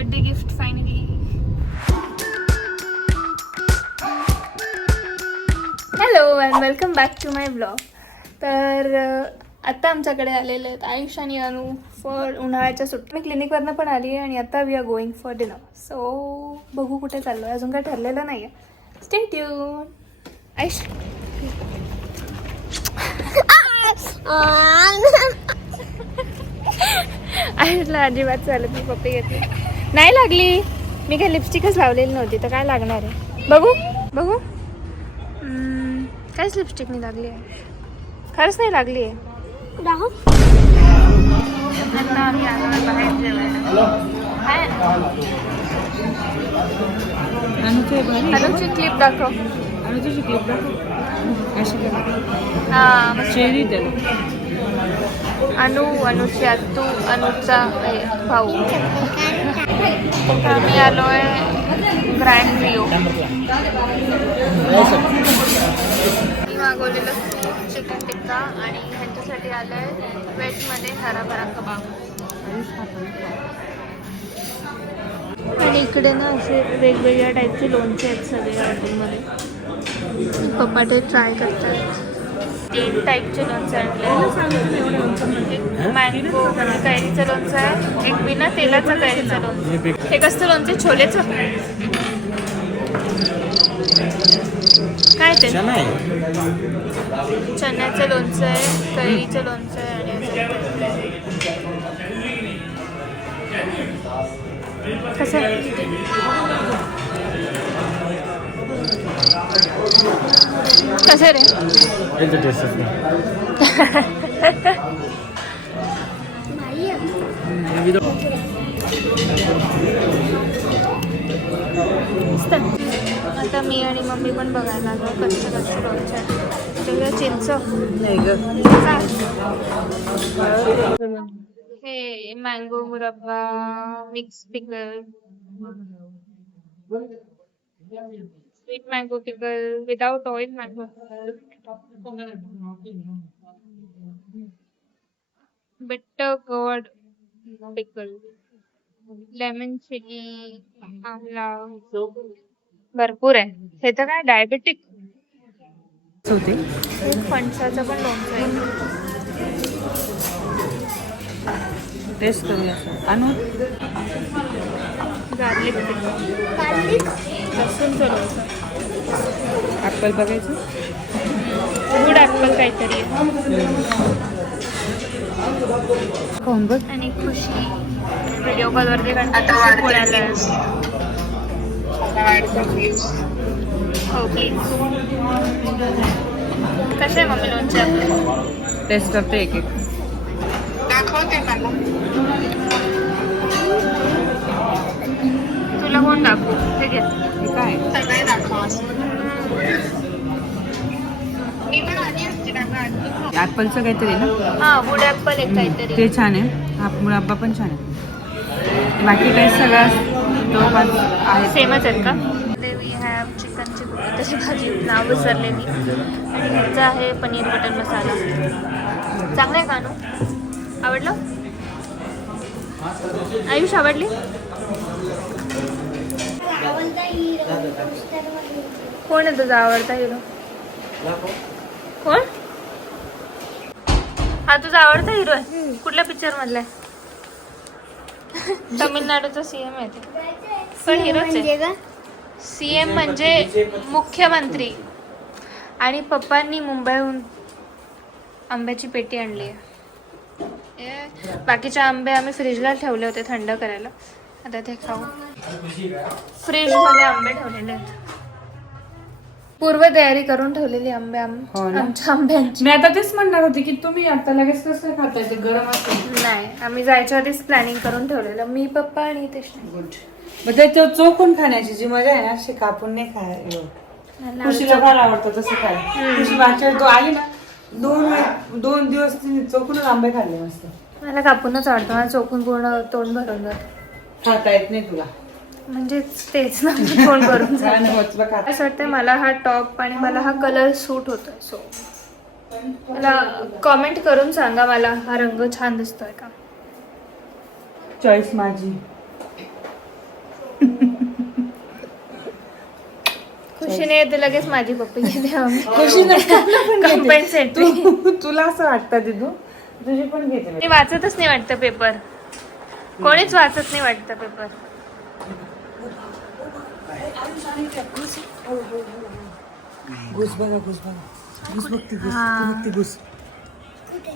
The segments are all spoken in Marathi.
Birthday gift finally. Hello and welcome back to my blog. तर आता आमच्याकडे आलेले आहेत आयुष आणि अनु फॉर उन्हाळ्याच्या सुट्टी. मी क्लिनिकवरनं पण आली आहे आणि आता we are going for dinner. So बघू कुठे चाललो आहे, अजून काय ठरलेलं नाही आहे. Stay tune. आयुष आयुषला अजिबात चालत मी पप्पी घेतली नाही. लागली. मी काय लिपस्टिकच लावलेली नव्हती तर काय लागणार आहे. बघू बघू. काहीच लिपस्टिक नाही लागली आहे. खरंच नाही लागली आहे. आता आम्ही आलो बाहेर जेवायला. अनुची क्लिप दाखव. अनुची क्लिप दाखव. हां चेरी त्याला. अनु, अनुची आत्तू, अनुचा भाऊ. आम्ही आलो आहे ग्रँड रिओ. मी मागवलेलं सूप चिकन टिक्का आणि ह्यांच्यासाठी आलं आहे व्हेजमध्ये हराभरा कबाब. आणि इकडे ना असे वेगवेगळ्या टाईपचे लोणचे आहेत सगळे हॉटेलमध्ये. पप्पा ते ट्राय करतात. 3 टाईपचे लोणचे आणले. एक मँगो कैरीचं लोणचं आहे, एक बिना तेलाचं कैरीचं लोणचं. हे कसं लोणचे? छोलेचं काय ते? चण्याचं लोणचं आहे, कैरीचं लोणचं आहे आणि कसं कसं रे? आता मी आणि मम्मी पण बघायला लागलो कच्चं कच्चं लोणचं आहे. सगळं चिंच हे मँगो मुरब्बा मिक्स पिकल, स्वीट मँगो पिकल विदाउट ऑइल मँगो बिटर गोड पिकल, लेमन चिली, आमला. भरपूर आहे. हे तर काय डायबेटिक होते. फणसाचं पण लोणचं आहे. टेस्ट करूया. अनु गार्लिक लसूणचं लोणचं. ॲपल बघायचं. गुड ॲपल काहीतरी आहे. खाऊन बघ. आणि खुशी व्हिडिओ कॉलवरती कंटाळा पुण्याला आहे. ओके कसं आहे मम्मी लोणचे आपलं? टेस्ट करते एक एक. तुला कोण दाखवू? हे घे. हे काय? ॲपलचं काहीतरी ना. हां वूड ॲपल एक काहीतरी. ते छान आहे. हा मुरब्बा पण छान आहे. बाकी काही सगळं जवळपास आहे. सेमच आहेत का? वी हॅव चिकनची तशी भाजी नाव विसरलेली. आणि ह्याचं आहे पनीर बटर मसाला. चांगलं आहे का अनु? आवडलं? आयुष आवडली? कोण आहे तुझा आवडता हिरो? कोण? हा तुझा आवडता हिरो आहे? कुठल्या पिक्चर मधला आहे? तमिळनाडूचा सीएम आहे ते. पण हिरोच आहे. सीएम म्हणजे मुख्यमंत्री. आणि पप्पांनी मुंबईहून आंब्याची पेटी आणली आहे. बाकीचे आंबे आम्ही फ्रीजला ठेवले होते थंड करायला. आता ते खाऊ. फ्रीजमध्ये आंबे ठेवलेले आहेत. पूर्व तयारी करून ठेवलेली आंबे आमच्या आंब्यांची. मी आता तेच म्हणणार होते की तुम्ही आता लगेच कसं खाताय? ते गरम असतं. नाही आम्ही जायच्या आधीच प्लॅनिंग करून ठेवलेलं. मी पप्पा आणि तेच. गुड. मग त्याच्यावर चोखून खाण्याची जी मजा आहे ना अशी कापून नाही खायला. खुशीला फार आवडतं तसं काय. खुशी मागच्या तो आली ना 2 दिवस तिने चोखूनच आंबे खाल्ले मस्त. मला कापूनच आवडतं. मला चोखून पूर्ण तोंड भरून जात. खाता येत नाही तुला? म्हणजे तेच ना तोंड भरून जात. खाता. असं वाटतं मला हा टॉप आणि मला हा कलर सूट होतोय. सो मला कॉमेंट करून सांगा मला हा रंग छान दिसतोय का. चॉईस माझी. खुशीने येते लगेच माझी पप्पी घेते खुशी कम्पेन्सेट. तुला असं वाटतं दिदू तुझी पण घेते ते वाचतच नाही वाटतं पेपर. कोणीच वाचत नाही वाटतं पेपर. घुस बघा घुस बघा घुस बघ ती घुस ती बघ ती घुस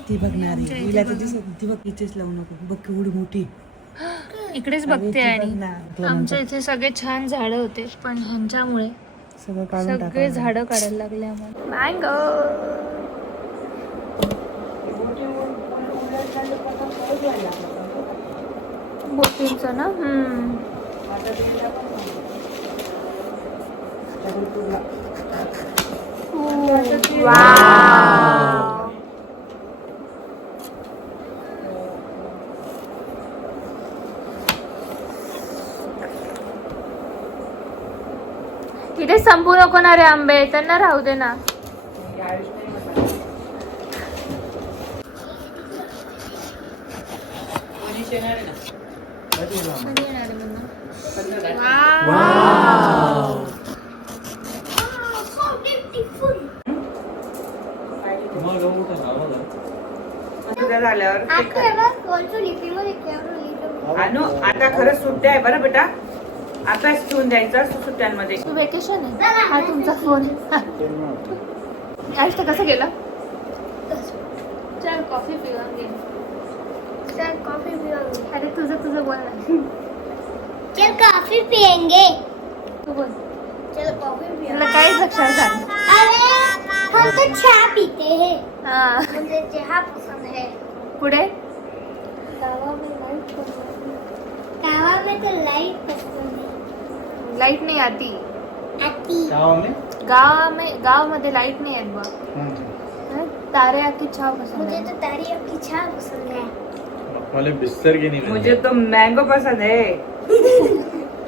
ती बघणार आहे हिला तर दिसत ती बघ इथेच लावू नको बघ केवढी मोठी इकडेच बघते. आणि आमच्या इथे सगळे छान झाडं होते पण ह्यांच्यामुळे सगळं काढून सगळे झाडं काढायला लागले आम्हाला. मँगो बोटींचं ना. वाव. इथे संपू नको ना रे आंबे, त्यांना राहू दे ना. झाल्यावर अनु आता खरंच सुट्ट्या आहे बरं बेटा. अभ्यास ठेवून द्यायचा सुट्ट्यांमध्ये. वेकेशन आहे. हा तुमचा फोन. आज तर कसं गेलं. चल कॉफी पिऊया घे. चल कॉफी पिऊया. अरे तुझं बोल ना. चल कॉफी पियेंगे. तू बोल. चल कॉफी पियेंगे. तुला काहीच लक्षात झालं. अरे हम तो चाय पीते हैं. हा मुझे चाय पसंद है. पुढे गावा में तो लाइट पसंद है. लाईट नाही आती. आती. गाव मध्ये लाईट नाही आहेत बा. तारे आकी छाव पसंद मुझे है. तो तारियों की चाय पसंद है. वाले बिस्तर की नहीं मुझे तो मैंगो पसंद है.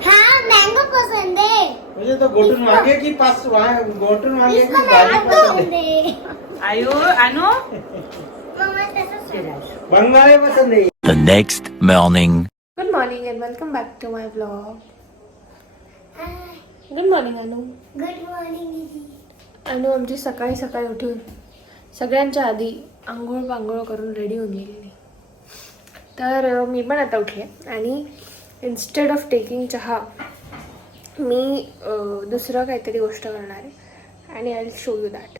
हाँ मैंगो पसंद है. मुझे तो गोटून मांगे की पास गोटून मांगे की इसको गाली मैंगो पसंद पसंद है है. आयु अनु मम्मा कैसा बंगाली पसंद है. The next morning. Good morning and welcome back to my blog. Good morning Anu. Good morning दीदी. अनु आमची सकाळी सकाळी उठून सगळ्यांच्या आधी आंघोळ पांघोळ करून रेडी होऊन गेलेली. तर मी पण आता उठले आणि इन्स्टेड ऑफ टेकिंग चहा मी दुसरं काहीतरी गोष्ट करणार आहे आणि I will show you that.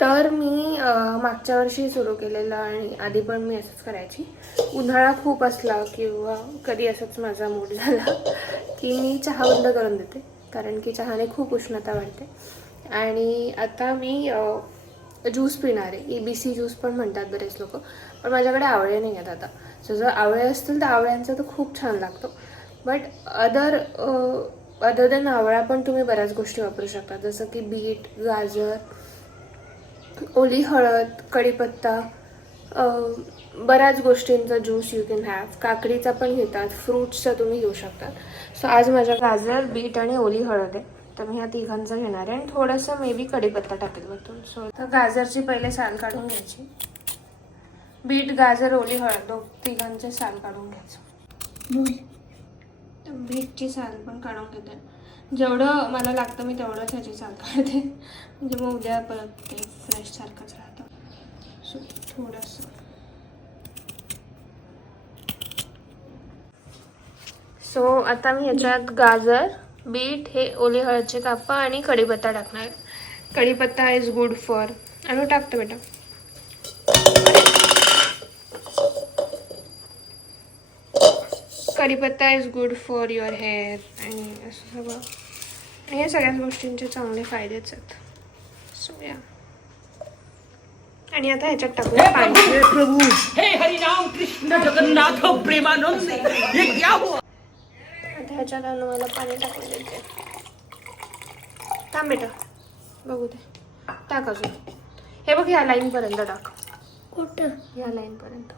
तर मी मागच्या वर्षी सुरू केलेलं आणि आधी पण मी असंच करायची. उन्हाळा खूप असला किंवा कधी असंच माझा मूड झाला की मी चहा बंद करून देते कारण की चहाने खूप उष्णता वाढते. आणि आता मी ज्यूस पिणार आहे. EBC ज्यूस पण म्हणतात बरेच लोक, पण माझ्याकडे आवळे नाही आहेत आता. सो जर आवळे असतील तर आवळ्यांचा तर खूप छान लागतो. बट अदर दॅन आवळा पण तुम्ही बऱ्याच गोष्टी वापरू शकता, जसं की बीट, गाजर, ओली हळद, कढीपत्ता, बऱ्याच गोष्टींचा ज्यूस यू कॅन हॅव. काकडीचा पण घेतात, फ्रूट्सचा तुम्ही घेऊ शकतात. सो आज माझ्या गाजर, बीट आणि ओली हळद आहे, तर मी ह्या तिघांचं घेणार आहे आणि थोडंसं मे बी कढीपत्ता टाकेल वरतून. सो तर गाजरची पहिले साल काढून घ्यायची. बीट, गाजर, ओली हळद तिघांचे साल काढून घ्यायचं. बीटची साल पण काढून घेते. जेवढं मला लागतं मी तेवढंच ह्याची साल काढते, म्हणजे मग उद्या परत ते फ्रेश सारखंच राहतं. सो थोडंसं. सो आता मी ह्याच्यात गाजर, बीट, हे ओली हळदचे कापा आणि कढीपत्ता टाकणार. कढीपत्ता इज गुड फॉर. अनु टाकतो बेटा. कढीपत्ता is good for your hair आणि असं सगळं. आणि या सगळ्याच गोष्टींचे चांगले फायदेच आहेत. सो या. आणि आता ह्याच्यात टाकूया पाणी. प्रभू हे हरिनाम कृष्ण जगन्नाथ प्रेमानंद ये क्या हुआ. आता ह्याच्यात मला पाणी टाकून देते. थांब बेटा बघू दे. टाक अजून. हे बघ ह्या लाईनपर्यंत टाक. कुठं. ह्या लाईनपर्यंत.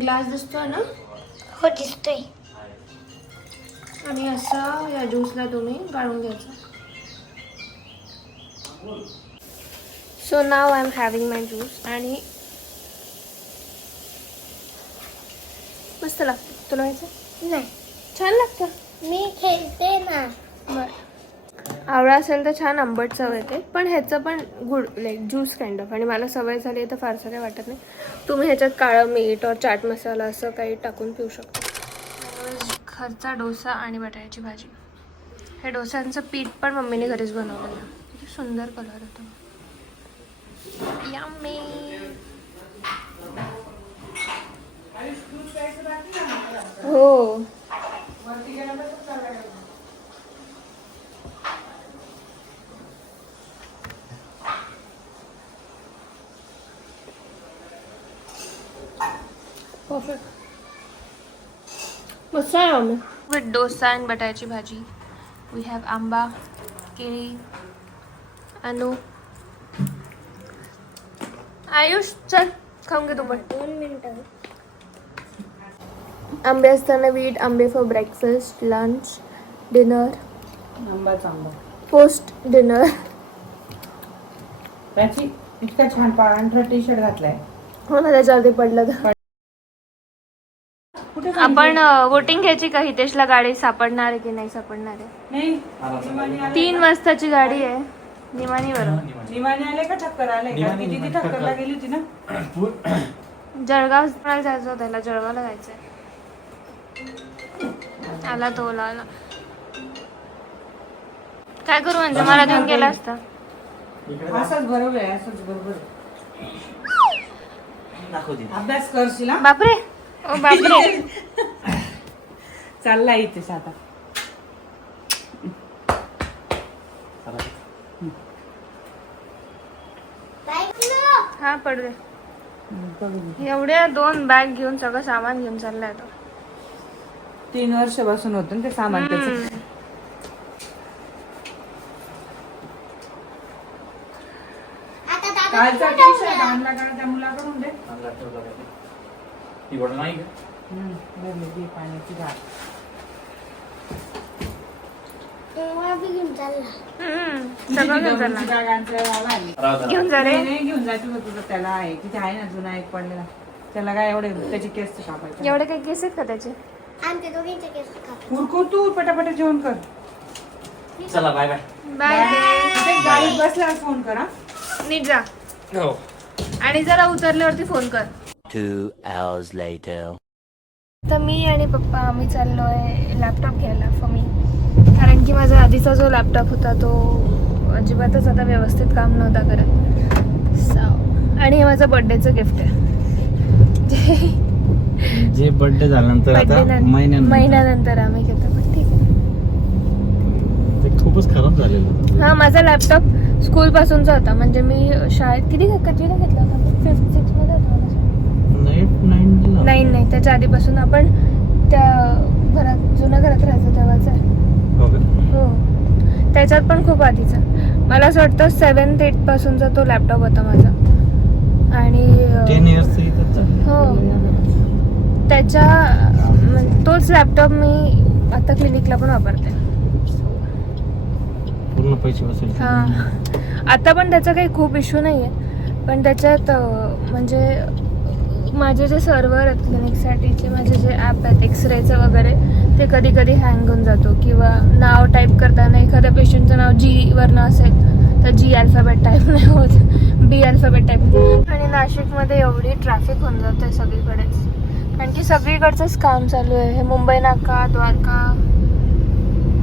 ग्लास दिसतोय ना. हो दिसतोय. आणि असं या ज्यूसला तुम्ही गाळून घ्यायचं. So now I am having my juice आणि मस्त लागतं. तुला व्हायचं नाही छान लागतं. मी खेळते ना. बरं आवळा असेल तर छान आंबट चव येते, पण ह्याचं पण good like juice kind of. आणि मला सवय झाली आहे तर फारसं काही वाटत नाही. तुम्ही ह्याच्यात काळं मीठ और चाट मसाला असं काही टाकून पिऊ शकता. घरचा डोसा आणि बटाट्याची भाजी. हे डोस्यांचं पीठ पण मम्मीने घरीच बनवलेलं. किती सुंदर कलर होतो. यम्मी. हो परफेक्ट. मस्त आहे मम्मी. विथ डोसा आणि बटाट्याची भाजी. वी हॅव आंबा, केळी, अनु. आयुष चल खाऊन घे तू पण. 2 मिनिटं. आंबे असताना वीट आंबे फॉर ब्रेकफास्ट, लंच, डिनर, आंबा पोस्ट डिनर. त्याची इतका छान पांढरा टी शर्ट घातलाय. हो ना त्याच्यावरती पडलं तर. कुठे आपण वोटिंग घ्यायची का हितेशला गाडी सापडणार आहे की नाही सापडणार आहे. नाही निमानी आले 3 वाजताची गाडी आहे. निमानी बरोबर. निमानी आले का ठक्कर आले का? ती तिथे ठक्करला गेली होती ना. जळगाव जायचं होतं त्याला. जळगावला जायचंय. आला तो आला. काय करू म्हणजे मला देऊन गेला असता. असंच बरोबर आहे. असंच बरोबर आहे. अभ्यास करशील ना. बापरे ओ बापरे. चालला इथेच आता. हा पडू दे. एवढ्या 2 बॅग घेऊन सगळं सामान घेऊन चाललाय तो. 3 वर्षापासून होतं ना ते सामान त्याचं. कालचा टी शर्ट आणला का त्या मुलाकडून दे. भरली पाण्याची गाठ. तेव्हा बी घेऊन चालला. सगळं घेऊन तुमची चालला. बॅग आणल्या घेऊन जा रे. नाही घेऊन जायचं होतं तुझं. त्याला आहे तिथे आहे ना जुना एक पडलेला. त्याला काय एवढे त्याची केस कापायचे. एवढे काही केस आहेत का त्याचे. आमचे दोघींचे केस कापले. उरकू तू पटापट जेवण कर. चला बाय बाय. बाय. तिथे गाडीत बसल्यावर फोन कर. नीट जा. हो. आणि जरा उतरल्यावरती फोन कर. 2 hours later. तर मी आणि पप्पा आम्ही चाललोय लॅपटॉप घ्यायला फॉर मी. कारण की माझा आधीचा जो लॅपटॉप होता तो अजिबातच आता व्यवस्थित काम नव्हता करत. आणि हे माझं बर्थडेचं गिफ्ट आहे. जे बर्थडे झाल्यानंतर आता महिन्यानंतर आम्ही घेतो. पण ठीक आहे. ते खूपच खराब झालेलं. हा माझा लॅपटॉप स्कूल पासूनचा होता. म्हणजे मी शाळेत कधीला घेतला होता. 5th 6th मध्ये होता मला. नाही त्याच्या आधीपासून आपण त्या घरात जुन्या घरात राहायचो तेव्हाच आहे. हो त्याच्यात पण खूप आधीचा. मला असं वाटतं 7th 8th पासूनचा तो लॅपटॉप होता माझा. आणि 10 years इथंच झालं. हो त्याच्या तोच लॅपटॉप मी आता क्लिनिकला पण वापरते. पूर्ण पैसे वसूल. हा आता पण त्याचा काही खूप इश्यू नाही आहे. पण त्याच्यात म्हणजे माझे जे सर्व्हर आहेत क्लिनिकसाठीचे माझे जे ॲप आहेत एक्सरेचं वगैरे ते कधी कधी हँग होऊन जातो. किंवा नाव टाईप करताना एखाद्या पेशंटचं नाव जी वरनं असेल तर जी अल्फाबेट टाईप नाही होत. बी अल्फाबेट टाईप. आणि नाशिकमध्ये एवढी ट्रॅफिक होऊन जात आहे सगळीकडेच. कारण की सगळीकडचंच काम चालू आहे. हे मुंबई नाका द्वारका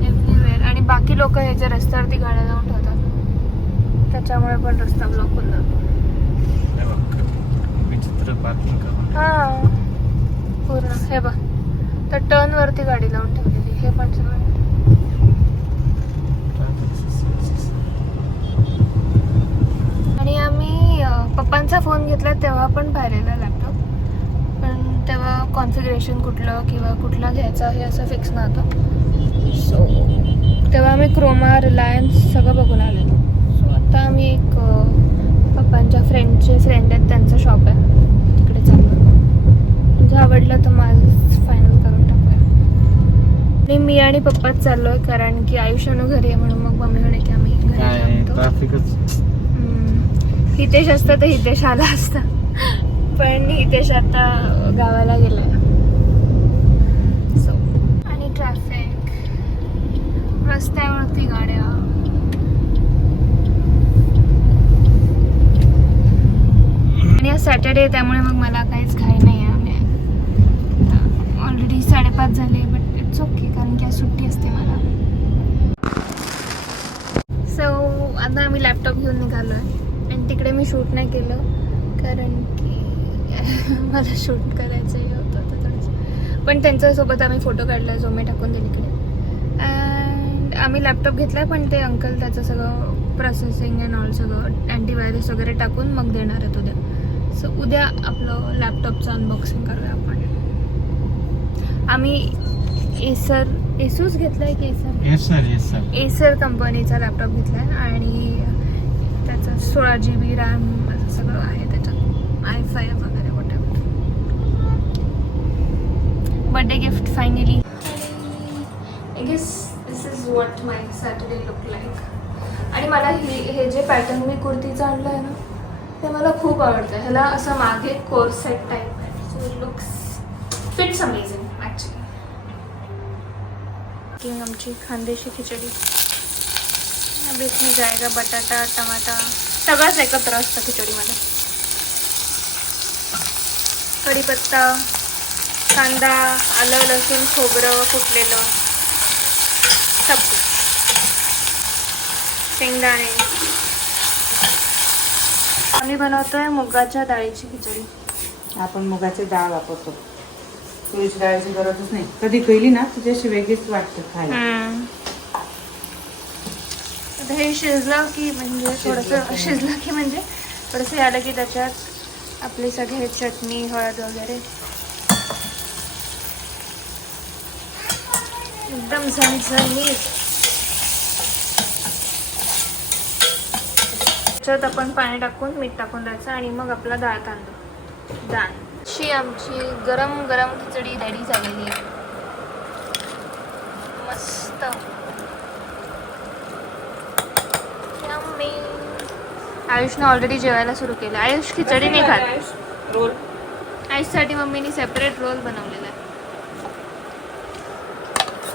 एव्हरीवेअर. आणि बाकी लोक हे जे रस्त्यावरती गाड्या लावून ठेवतात त्याच्यामुळे पण रस्ता ब्लॉक होऊन जातो. विचित्र पार्किंग करून. हा पूर्ण हे बघ तर टर्न वरती गाडी लावून ठेवलेली. हे पण सगळं. आणि आम्ही पप्पांचा फोन घेतला तेव्हा पण पाहिलेला लॅपटॉप. पण तेव्हा कॉन्फिगरेशन कुठलं किंवा कुठला घ्यायचा हे असं फिक्स नव्हतं. सो तेव्हा आम्ही क्रोमा रिलायन्स सगळं बघून आलेलो. सो आता आम्ही एक पप्पांच्या फ्रेंडचे फ्रेंड आहेत त्यांचं शॉप आहे तिकडे चाललो. जर आवडलं तर माझं फायनल करून टाकूया. मी आणि पप्पाच चाललोय कारण की आयुष्यानं घरी आहे म्हणून मग मम्मी म्हणे की आम्ही घरी थांबतो. ट्रॅफिकच. हितेश असतं तर हितेश आला असता पण हितेश आता गावाला गेलाय. सो आणि ट्रॅफिक, रस्त्यावरती गाड्या. आणि आज सॅटर्डे आहे त्यामुळे मग मला काहीच घाई नाही आहे. ऑलरेडी 5:30 झाले बट इट्स ओके कारण की आज सुट्टी असते मला. सो आता आम्ही लॅपटॉप घेऊन निघालो आहे आणि तिकडे मी शूट नाही केलं कारण की मला शूट करायचं होतं थोडंसं. पण त्यांच्यासोबत आम्ही फोटो काढला, झोमे टाकून दिले इकडे. अँड आम्ही लॅपटॉप घेतला पण ते अंकल त्याचं सगळं प्रोसेसिंग अँड ऑल सगळं अँटीव्हायरस वगैरे टाकून मग देणार आहेत उद्या. सो उद्या आपलं लॅपटॉपचं अनबॉक्सिंग करूया आपण. आम्ही एसूस घेतलाय की एसर कंपनीचा लॅपटॉप घेतलाय आणि त्याचं 16 GB रॅम असं सगळं आहे त्याच्यात, i5 वगैरे whatever. Birthday gift finally. I guess this is what my Saturday look like. आणि मला हे जे पॅटर्न मी कुर्तीचं आणलं आहे ना ते मला खूप आवडतं. ह्याला असं मागे कोरसेट टाईप आहे. So it looks fits amazing actually. आमची खानदेशी खिचडी. अभी इसमें जाएगा बटाटा, टमाटा, सगळंच एकत्र असतं खिचडीमध्ये. कढीपत्ता, कांदा, आलं, लसूण, खोबरं कुटलेलं, सब कुछ, शेंगदाणे. आम्ही बनवतोय मुगाच्या डाळीची खिचडी. आपण मुगाची डाळ वापरतो, तुरीची डाळीची गरजच नाही. कधी केली ना तुझ्याशी वेगळीच वाटते खायला. आता हे शिजलं की म्हणजे थोडंसं शिजलं की म्हणजे थोडंसं आलं की त्याच्यात आपली सगळे चटणी, हळद वगैरे एकदम झणझणीत. त्याच्यात आपण पाणी टाकून मीठ टाकून द्यायचं आणि मग आपला डाळ तांदूळ डाळ. अशी आमची गरम गरम खिचडी रेडी झालेली आहे. मस्त. आयुषने ऑलरेडी जेवायला सुरू केलं. आयुष खिचडी नाही खात. रोल आयुषसाठी मम्मीने सेपरेट रोल बनवलेला आहे.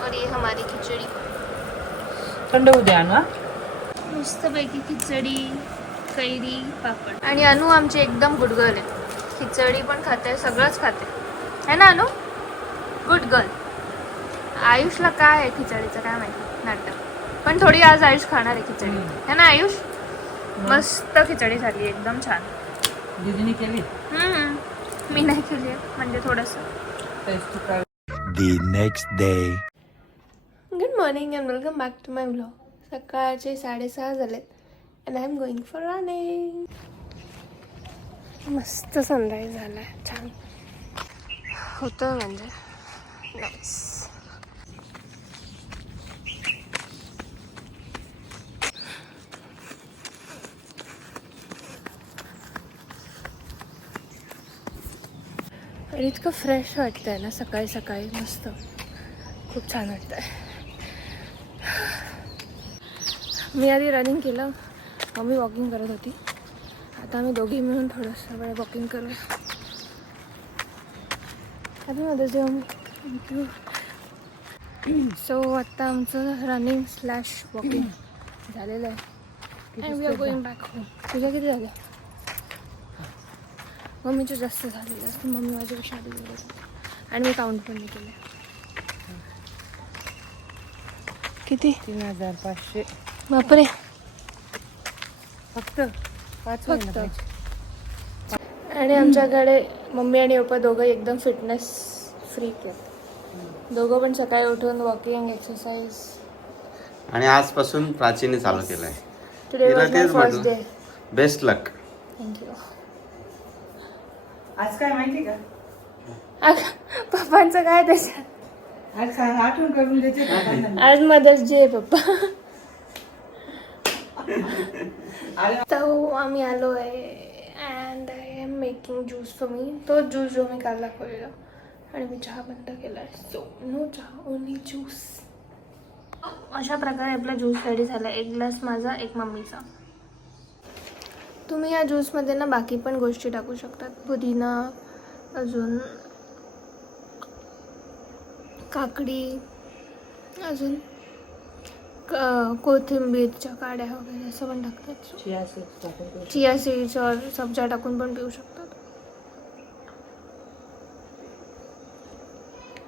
और ये हमारी खिचडी. थंड होऊ द्या ना. मस्तपैकी खिचडी, कैरी, पापड. आणि अनु आमची एकदम गुड गर्ल आहे. खिचडी पण खाते, सगळंच खाते है ना अनु? Good girl. आयुषला काय आहे खिचडीचं काय माहिती नाटक. पण थोडी आज आयुष खाणार आहे खिचडी है ना आयुष? मस्त खिचडी झाली एकदम छान. दीदीने केली. मी नाही केली आहे म्हणजे थोडंसं. The next day. Good morning and welcome back to my vlog. सकाळचे 6:30 झालेत and I am going for running. मस्त सनराईज झाला आहे, छान होतं म्हणजे नाईस. आणि इतकं फ्रेश वाटतं आहे ना सकाळी सकाळी. मस्त, खूप छान वाटतं आहे. मी आधी रनिंग केलं, मम्मी वॉकिंग करत होती. आता आम्ही दोघी मिळून थोडंसं वेळ वॉकिंग करूया. आधी मध्ये जेव्हा थँक्यू. सो आत्ता आमचं रनिंग / वॉकिंग झालेलं आहे and we are going back home. तुझ्या किती झाल्या? मम्मीचे जास्त झालेलं असतं. मम्मी माझ्यापेक्षा आधी गेले आणि मी काउंट पण नाही केलं. किती? 3500. बापरे. फक्त 5 फक्त. आणि आमच्याकडे मम्मी आणि पप्पा दोघं एकदम फिटनेस फ्रीक आहेत. दोघं पण सकाळी उठून वॉकिंग, एक्सरसाइज. आणि आजपासून प्राचीने चालू केलंय. Today was my first day. Best luck. Thank you. आज काय माहिती का? पप्पांचं काय त्याच्यात? आज सांग, आठवण करून देते का? आज मदर्स डे आहे पप्पा. तो आम्ही आलो आहे and I am making juice for me. तो ज्यूस जो मी काल दाखवलेला आणि मी चहा बंद केला आहे. सो नो चहा, ओनली ज्यूस. अशा प्रकारे आपला ज्यूस रेडी झाला. एक ग्लास माझा, एक मम्मीचा. तुम्ही या ज्यूसमध्ये ना बाकी पण गोष्टी टाकू शकतात. पुदिना, अजून काकडी, अजून कोथिंबीरच्या काड्या वगैरे असं पण टाकतात. चिया सीड्स और सब्जा टाकून पण पिऊ शकतात.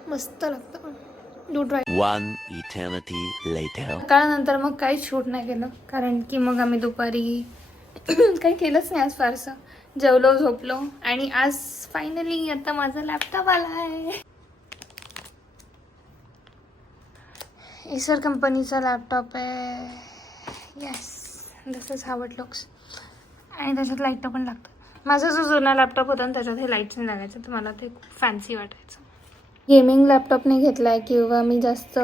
मस्त लागतं. Do try. One eternity later. सकाळनंतर मग काहीच शूट नाही केलं, कारण की मग आम्ही दुपारी काही केलंच नाही आज फारसं. जेवलो, झोपलो आणि आज फायनली आता माझा लॅपटॉप आला आहे. एसर कंपनीचा लॅपटॉप आहे. Yes, this is how it looks. आणि त्याच्यात लाईट पण लागतात. माझा जो जुना लॅपटॉप होता ना त्याच्यात हे लाईट्स नाही लागायचं, तर मला ते खूप फॅन्सी वाटायचं. गेमिंग लॅपटॉप नाही घेतला आहे किंवा मी जास्त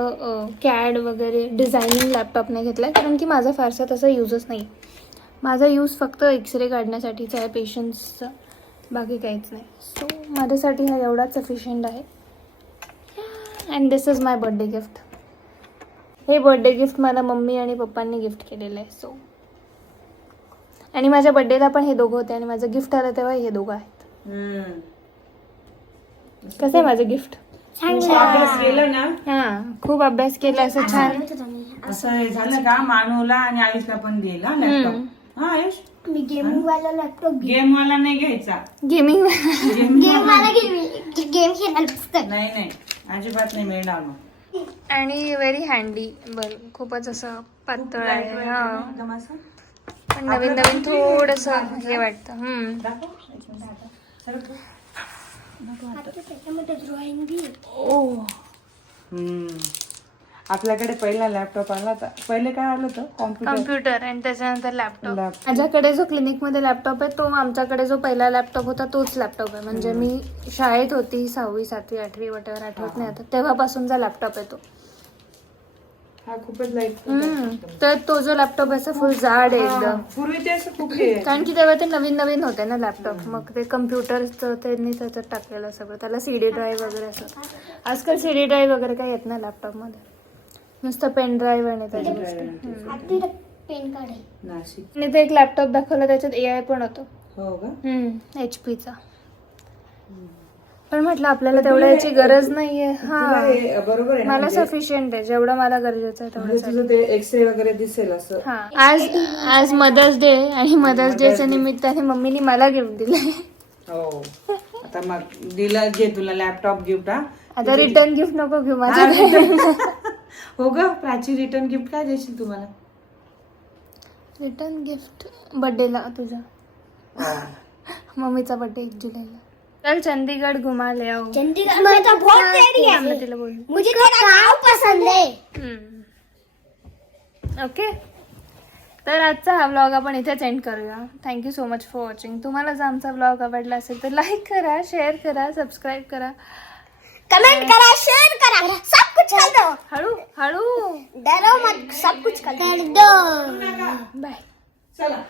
कॅड वगैरे डिझायनिंग लॅपटॉप नाही घेतला आहे, कारण की माझा फारसा तसा यूजच नाही. माझा यूज फक्त एक्सरे काढण्यासाठीचा आहे, पेशंट्सचा, बाकी काहीच नाही. सो माझ्यासाठी हा एवढाच सफिशियंट आहे. And this is my birthday gift. हे बर्थडे गिफ्ट मला मम्मी आणि पप्पांनी गिफ्ट केलेलं आहे. सो आणि माझ्या बर्थडेला पण हे दोघं होते आणि माझं गिफ्ट आलं तेव्हा हे दोघं आहेत. कसं आहे माझं गिफ्ट? अभ्यास केला ना, हां, खूप अभ्यास केला. असं छान असं हे झालं का मानवला आणि आयुषला पण दिला लॅपटॉप. हा आयुष, मी गेमिंग वाला लॅपटॉप गेम वाला नाही घ्यायचा. गेमिंग. गेम वाला गेम खेळायला पुस्तक. नाही अजिबात नाही मिळणार मग. आणि व्हेरी हँडी. बरं, खूपच असं पातळ आहे. हां, एकदम असं पण नवीन नवीन थोडंसं हे वाटतं. त्याच्यामध्ये ड्रॉइंग बी. आपल्याकडे पहिला लॅपटॉप आला होता. पहिले काय आलं होतं? कम्प्युटर आणि त्याच्यानंतर लॅपटॉप. लॅपटॉप. माझ्याकडे जो क्लिनिकमध्ये लॅपटॉप आहे तो आमच्याकडे जो पहिला लॅपटॉप होता तोच लॅपटॉप आहे. म्हणजे मी शाळेत होती, 6वी 7वी 8वी वटेवर, आठवत नाही आता, तेव्हापासूनचा लॅपटॉप आहे तो. हा खूपच लाईट. तर तो जो लॅपटॉप आहे फुल जाड आहे एकदम. पूर्वी ते असं खूप हे कारण की तेव्हा ते नवीन नवीन होते ना लॅपटॉप. मग ते कम्प्युटरचं त्यांनी त्याच्यात टाकलेलं सगळं. त्याला CD ड्राईव्ह वगैरे असं. आजकाल CD ड्राईव्ह वगैरे काही येत नाही लॅपटॉपमध्ये, नुसतं पेन ड्राईव्ह आणि त्याच्यात. पेन काढ आहे. नाशिक. आणि ते एक लॅपटॉप दाखवला त्याच्यात AI पण होतं. हो का? HPचा. पण म्हटलं आपल्याला तेवढं याची गरज नाहीये. तुला हा, हे बरोबर आहे ना, मला म्हणजे सफिशियंट आहे जेवढं मला गरजेचं आहे म्हणजे तेवढं. तुझं ते एक्सरे वगैरे दिसेल असं. हा, आज मदर्स डे आणि मदर्स डेच्या निमित्ताने मम्मीने मला गिफ्ट दिलंय. हो, आता मग दिला घे तुला लॅपटॉप गिफ्ट. हा आता रिटर्न गिफ्ट नको घेऊ माझ्या. हो ग, प्राची रिटर्न गिफ्ट काय देशील तुम्हाला? रिटर्न गिफ्ट बर्थडेला तुझ्या. मम्मीचा बर्थडे 1 जुलैला. कल चंडीगढ़ घुमा ले आओ. चंडीगढ़ में तो बहुत एरिया है. मैं तिला बोल. मुझे तेरा गाँव पसंद है. ओके, तर आजचा हा व्लॉग आपण इथेच एंड करूया. Thank you so much for watching. तुम्हाला जर आमचा व्लॉग आवडला असेल तर लाईक करा, शेअर करा, सबस्क्राईब करा, कमेंट करा, शेयर करा, सब कुछ कर दो. हळू हळू. डरो मत, सब कुछ कर दो. बाय. चला.